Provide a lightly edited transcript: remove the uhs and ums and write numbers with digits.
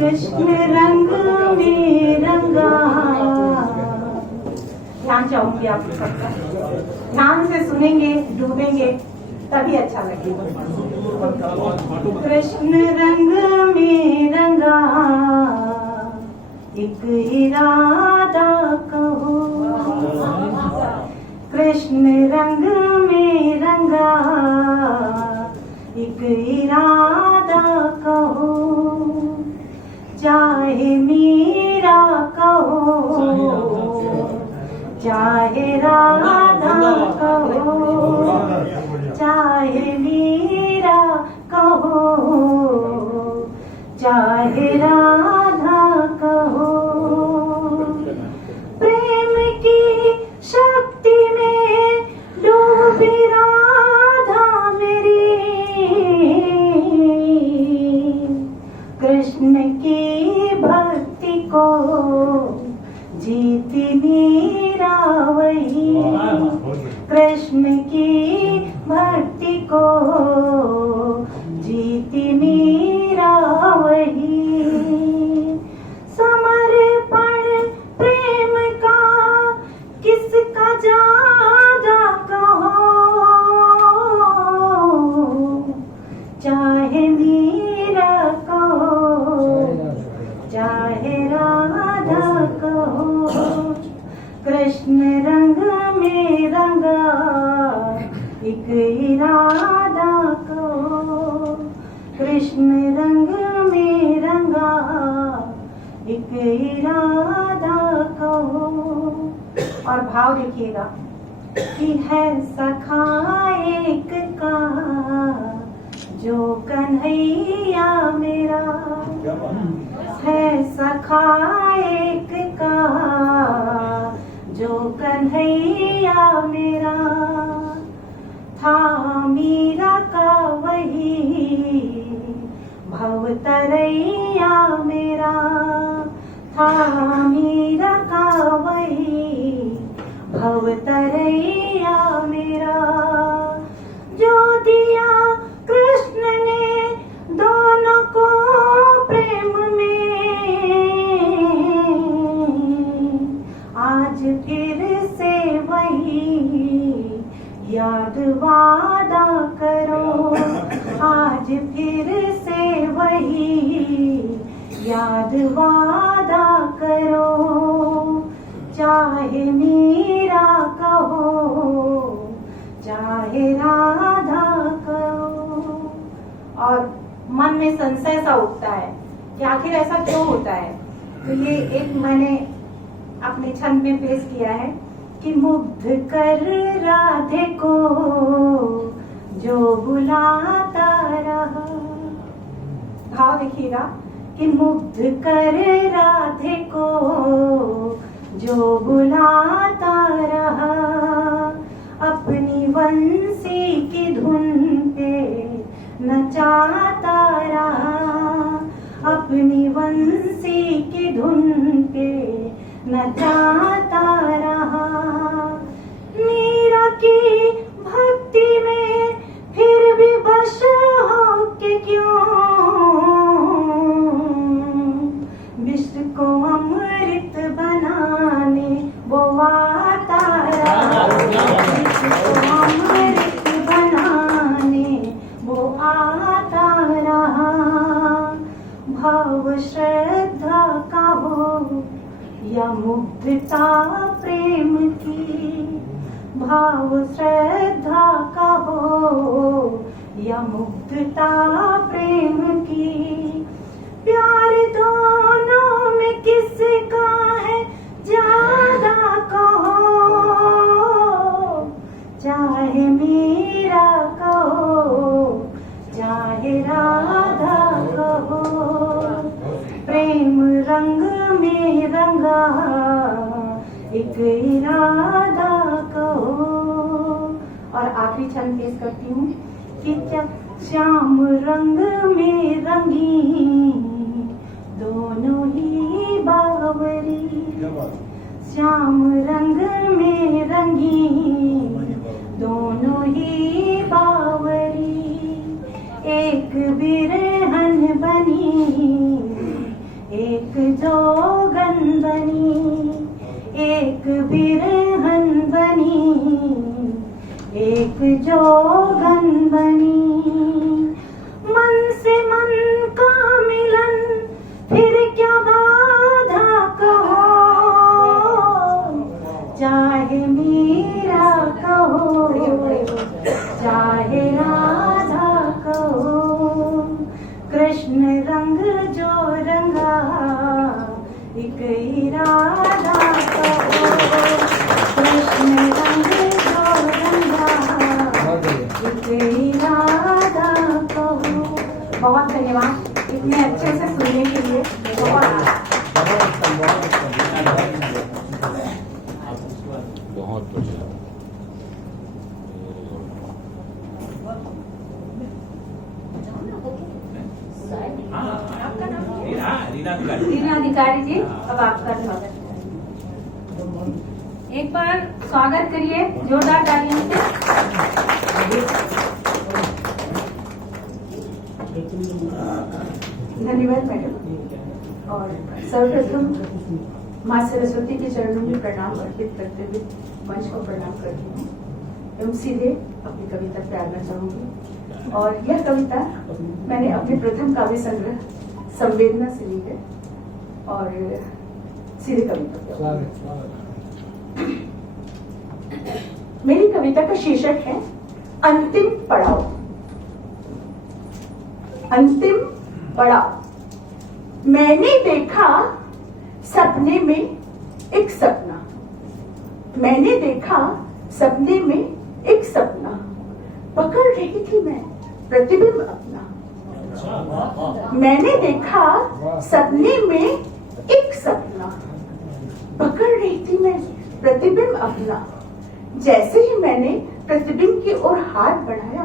कृष्ण रंग में रंगा। ध्यान चाहूंगी आप सबका, ध्यान से सुनेंगे, डूबेंगे तभी अच्छा लगेगा। कृष्ण रंग में रंगा, एक इरादा कहो। कृष्ण रंग में रंगा, एक इरादा कहो। चाहे मीरा कहो, चाहे राधा कहो, चाहे मीरा कहो, चाहे राधा कहो। प्रेम की शक्ति में डूबी राधा मेरी, कृष्ण की भक्ति को जीती मीरा वही। कृष्ण की भक्ति को जीती मीरा वही। समर्पण प्रेम का किसका ज्यादा कहो, चाहे मीरा कहो, चाहे राधा कहो। कृष्ण रंग में रंगा, एक इरादा कहो। कृष्ण रंग में रंगा, एक इरादा कहो। और भाव देखिएगा कि है सखा एक का जो कन्हैया मेरा, है सखा एक का जो कन्हैया मेरा। था मीरा का वही भवतरैया मेरा, था मीरा का वही भवतरैया मेरा। जो दिया कृष्ण ने दोनों को प्रेम में, आज फिर से वही याद वादा करो। आज फिर से वही याद वादा करो। चाहे मीरा कहो, चाहे राधा कहो। और मन में संशय सा उठता है कि आखिर ऐसा क्यों होता है। तो ये एक मैंने अपने छंद में पेश किया है कि मुग्ध कर राधे को जो बुलाता रहा। भाव देखिएगा कि मुग्ध कर राधे को जो बुलाता रहा। अपनी बंसी की धुन पे नचाता रहा, अपनी बंसी की धुन पे नचाता रहा। मीरा की भक्ति में फिर भी बश हो के क्यों विश्व को अमृत बनाने वो आता रहा। विश्व को अमृत बनाने वो आता रहा। भाव श्रद्धा का हो या मुग्धता प्रेम की, भाव श्रद्धा का हो या मुग्धता प्रेम की। प्यार दोनों में किसका है ज्यादा कहो, चाहे मीरा कहो, चाहे राधा कहो। प्रेम रंग में रंगा, एक इरादा कहो। और आखिरी छंद पेश करती हूँ कि श्याम रंग में रंगी दोनों ही बावरी। श्याम रंग में रंगी दोनों ही बावरी। एक बिरहन बनी एक बिरहन बनी, एक जोगन बनी। मन से मन का मिलन, फिर क्या बाधा कहो, चाहे मीरा कहो, चाहे राधा कहो। कृष्ण रंग जो रंगा, एक इरादा कहो। कृष्ण रंग जो रंगा, एक इरादा कहो। बहुत धन्यवाद इतने अच्छे से सुनने के लिए। बहुत बढ़िया। रीना अधिकारी जी, अब आपका स्वागत है। एक बार स्वागत करिए जोरदार तालियों से। धन्यवाद मैडम। और सर्वप्रथम माँ सरस्वती के चरणों में प्रणाम अर्पित करते हुए मंच को प्रणाम करती हूँ एवं सीधे अपनी कविता पे आना चाहूंगी। और यह कविता मैंने अपने प्रथम काव्य संग्रह संवेदना से ली है। और सीधे कविता पे मेरी कविता का शीर्षक है अंतिम पड़ाव। अंतिम पड़ाव। मैंने देखा सपने में एक सपना, मैंने देखा सपने में एक सपना, पकड़ रही थी मैं प्रतिबिंब अपना। मैंने देखा सपने में एक सपना, पकड़ रही थी मैं प्रतिबिंब अपना। जैसे ही मैंने प्रतिबिंब की ओर हाथ बढ़ाया,